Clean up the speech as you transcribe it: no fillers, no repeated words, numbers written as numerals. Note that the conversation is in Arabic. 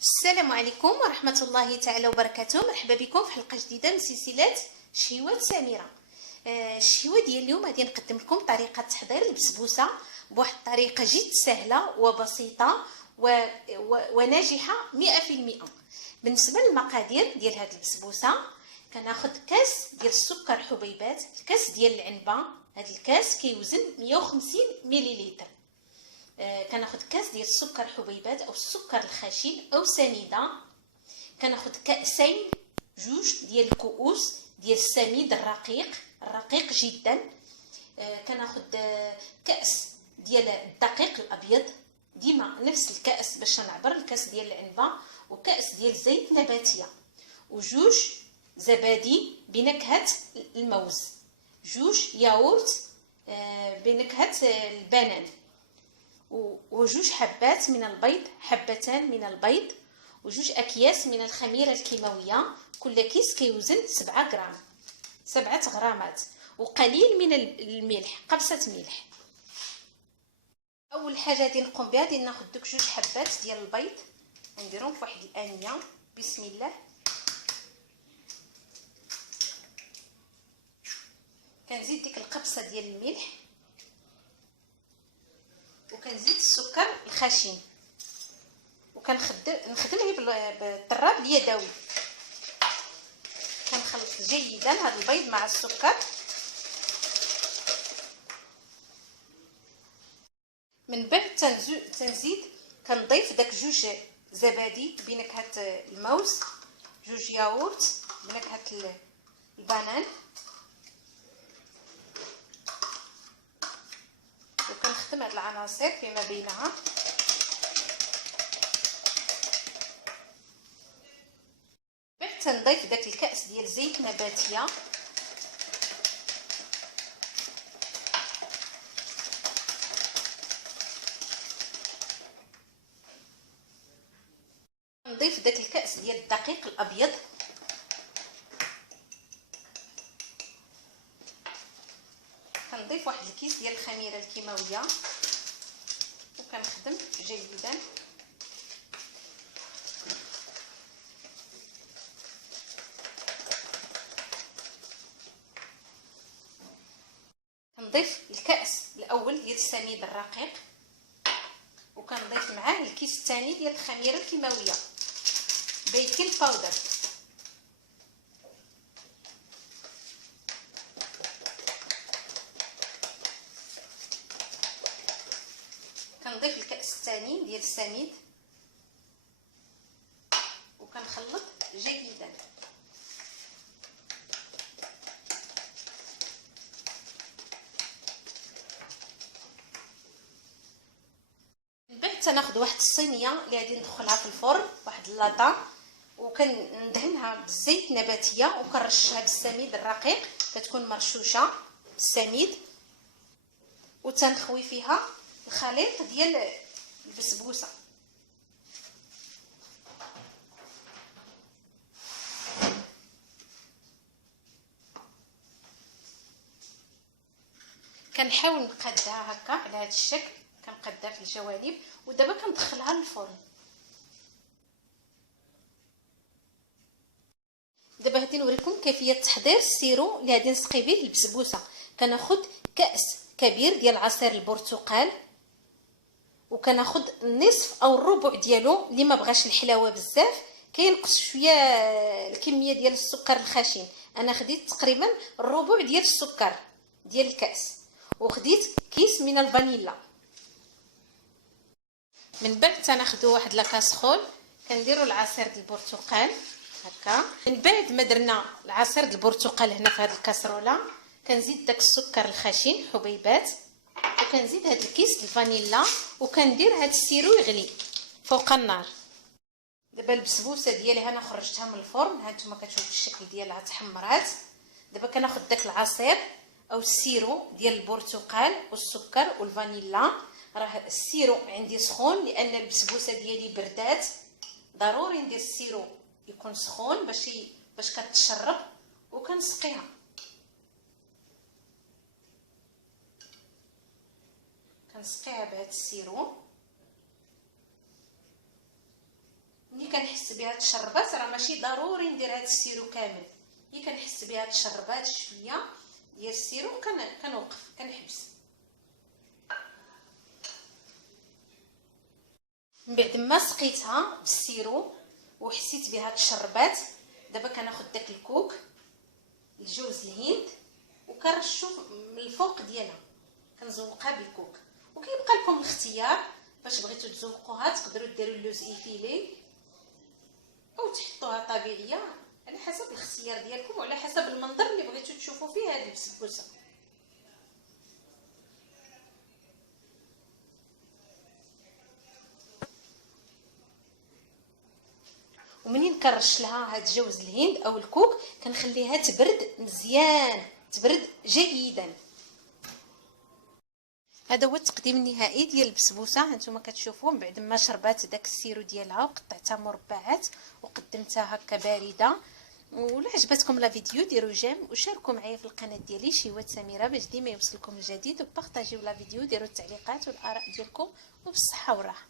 السلام عليكم ورحمة الله تعالى وبركاته. مرحبا بكم في حلقة جديدة من سلسلة شهيوات سميرة. الشهيوة ديال اليوم غادي نقدم لكم طريقة تحضير البسبوسة بواحد الطريقة جد سهلة وبسيطة وناجحة 100%. بالنسبة للمقادير ديال هذه البسبوسة، كناخذ كاس ديال السكر حبيبات، الكاس ديال العنبة، هذا الكاس كيوزن 150 مليلتر. كناخذ كاس ديال السكر حبيبات او السكر الخشن او سنيده. كناخذ كاسين جوج ديال الكؤوس ديال السميد الرقيق جدا. كناخذ كاس ديال الدقيق الابيض، ديما نفس الكاس باش نعبر الكاس ديال العنبه، وكاس ديال الزيت نباتيه، وجوج زبادي بنكهه الموز، جوج ياغورت بنكهه البنان، وجوج حبات من البيض، حبتان من البيض، وجوج اكياس من الخميره الكيماويه. كل كيس كيوزن 7 غرامات، وقليل من الملح، قبصه ملح. اول حاجه غادي نقوم بها غادي ناخذ دوك جوج حبات ديال البيض نديرهم في واحد الانيه. بسم الله. كنزيد ديك القبصه ديال الملح، وكنزيد السكر الخشن، نخدمه بالطراب اليدوي. كنخلط جيدا هذا البيض مع السكر. من بعد تنزيد كنضيف داك جوج زبادي بنكهه الموز، جوج ياغورت بنكهه البنان، وكنخدم هاد العناصر فيما بينها. بعد تنضيف داك الكاس ديال زيت نباتيه، نضيف داك الكاس ديال الدقيق الابيض، كنضيف واحد الكيس ديال الخميره الكيماويه، وكنخدم جيدا. كنضيف الكاس الاول ديال السميد الرقيق، وكنضيف معاه الكيس الثاني ديال الخميره الكيماويه بيكنج باودر، كنضيف الكاس الثاني ديال السميد، وكنخلط جيدا. من بعد تناخذ واحد الصينيه اللي غادي ندخلها في الفرن، واحد اللاطه، وكندهنها بالزيت نباتيه، وكنرشها بالسميد الرقيق، كتكون مرشوشه بالسميد، وتنخوي فيها الخليط ديال البسبوسه. كنحاول نقادها هكا على هذا الشكل، كنقادها في الجوانب، ودابا كندخلها للفرن. دابا غادي نوريكم كيفيه تحضير السيرو اللي غادي نسقي به البسبوسه. كناخذ كاس كبير ديال عصير البرتقال، وكناخذ النصف او الربع ديالو، اللي ما بغاش الحلاوه بزاف كينقص شويه الكميه ديال السكر الخشن. انا خديت تقريبا الربع ديال السكر ديال الكاس، وخديت كيس من الفانيلا. من بعد تناخذوا واحد لاكاسخول، كنديروا العصير ديال البرتقال هكا. من بعد ما درنا العصير ديال البرتقال هنا في هذه الكاسروله، كنزيد داك السكر الخشن حبيبات، وكنزيد هذا الكيس ديال الفانيلا، وكندير هذا السيرو يغلي فوق النار. دابا البسبوسه ديالي انا خرجتها من الفرن، ها نتوما كتشوفوا الشكل ديالها تحمرات. دابا كناخذ داك العصير او السيرو ديال البرتقال والسكر والفانيلا. راه السيرو عندي سخون لان البسبوسه ديالي بردات، ضروري ندير السيرو يكون سخون باش كتشرب، وكنسقيها. كنسقيها بهذا السيرو. ملي كنحس بها تشربات، راه ماشي ضروري ندير هذا السيرو كامل، هي كنحس بها تشربات شويه ديال السيرو كنوقف كنحبس. من بعد ما سقيتها بالسيرو وحسيت بها تشربات، دابا كناخذ داك الكوك الجوز الهند وكنرشو من الفوق ديالها، كنزوقها بالكوك. وكيبقى لكم الاختيار، باش بغيتو تزوقوها تقدروا ديروا اللوز ايفيلي او تحطوها طبيعيه، على حسب الاختيار ديالكم وعلى حسب المنظر اللي بغيتو تشوفوا فيه هذه البسبوسه. ومنين كنرش لها هاد جوز الهند او الكوك كنخليها تبرد مزيان، تبرد جيدا. هذا هو التقديم النهائي ديال البسبوسه. هانتوما كتشوفوا من بعد ما شربات داك السيرو ديالها وقطعتها مربعات وقدمتها هكا بارده. ولا عجبتكم لا فيديو ديروا جيم وشاركوا معايا في القناه ديالي شهوات سميره باش ديما يوصلكم الجديد، وبارطاجيو لا فيديو، ديروا التعليقات والاراء ديالكم، وبالصحه والراحه.